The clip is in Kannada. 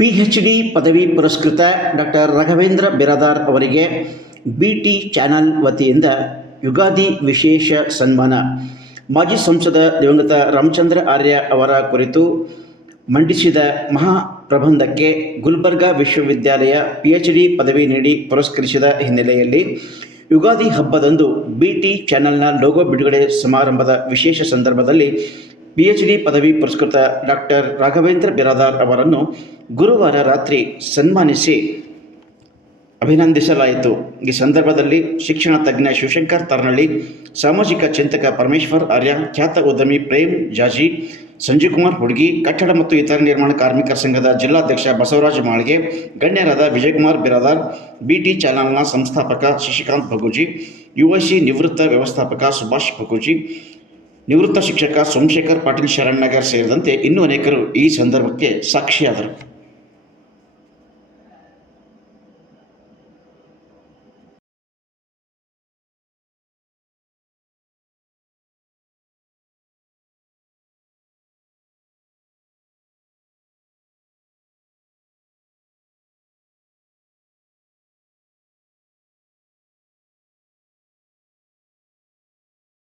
PhD ಪದವಿ ಪುರಸ್ಕೃತ ಡಾಕ್ಟರ್ ರಾಘವೇಂದ್ರ ಬಿರಾದಾರ್ ಅವರಿಗೆ BT ಚಾನಲ್ ವತಿಯಿಂದ ಯುಗಾದಿ ವಿಶೇಷ ಸನ್ಮಾನ. ಮಾಜಿ ಸಂಸದ ದಿವಂಗತ ರಾಮಚಂದ್ರ ಆರ್ಯ ಅವರ ಕುರಿತು ಮಂಡಿಸಿದ ಮಹಾಪ್ರಬಂಧಕ್ಕೆ ಗುಲ್ಬರ್ಗಾ ವಿಶ್ವವಿದ್ಯಾಲಯ PhD ಪದವಿ ನೀಡಿ ಪುರಸ್ಕರಿಸಿದ ಹಿನ್ನೆಲೆಯಲ್ಲಿ ಯುಗಾದಿ ಹಬ್ಬದಂದು BT ಚಾನಲ್ನ ಲೋಗೋ ಬಿಡುಗಡೆ ಸಮಾರಂಭದ ವಿಶೇಷ ಸಂದರ್ಭದಲ್ಲಿ PhD ಪದವಿ ಪುರಸ್ಕೃತ ಡಾಕ್ಟರ್ ರಾಘವೇಂದ್ರ ಬಿರಾದಾರ್ ಅವರನ್ನು ಗುರುವಾರ ರಾತ್ರಿ ಸನ್ಮಾನಿಸಿ ಅಭಿನಂದಿಸಲಾಯಿತು. ಈ ಸಂದರ್ಭದಲ್ಲಿ ಶಿಕ್ಷಣ ತಜ್ಞ ಶಿವಶಂಕರ್ ತರ್ನಳ್ಳಿ, ಸಾಮಾಜಿಕ ಚಿಂತಕ ಪರಮೇಶ್ವರ್ ಆರ್ಯ, ಖ್ಯಾತ ಉದ್ಯಮಿ ಪ್ರೇಮ್ ಜಾಜಿ, ಸಂಜೀವ್ಕುಮಾರ್ ಹುಡುಗಿ, ಕಟ್ಟಡ ಮತ್ತು ಇತರ ನಿರ್ಮಾಣ ಕಾರ್ಮಿಕರ ಸಂಘದ ಜಿಲ್ಲಾಧ್ಯಕ್ಷ ಬಸವರಾಜ ಮಾಳ್ಗೆ, ಗಣ್ಯರಾದ ವಿಜಯಕುಮಾರ್ ಬಿರಾದಾರ್, BT ಚಾನಲ್ನ ಸಂಸ್ಥಾಪಕ ಶಶಿಕಾಂತ್ ಭಗೂಜಿ, UIC ನಿವೃತ್ತ ವ್ಯವಸ್ಥಾಪಕ ಸುಭಾಷ್ ಭಗೂಜಿ, ನಿವೃತ್ತ ಶಿಕ್ಷಕ ಸೋಮಶೇಖರ್ ಪಾಟೀಲ್ ಶರಣನಗರ್ ಸೇರಿದಂತೆ ಇನ್ನೂ ಅನೇಕರು ಈ ಸಂದರ್ಭಕ್ಕೆ ಸಾಕ್ಷಿಯಾದರು.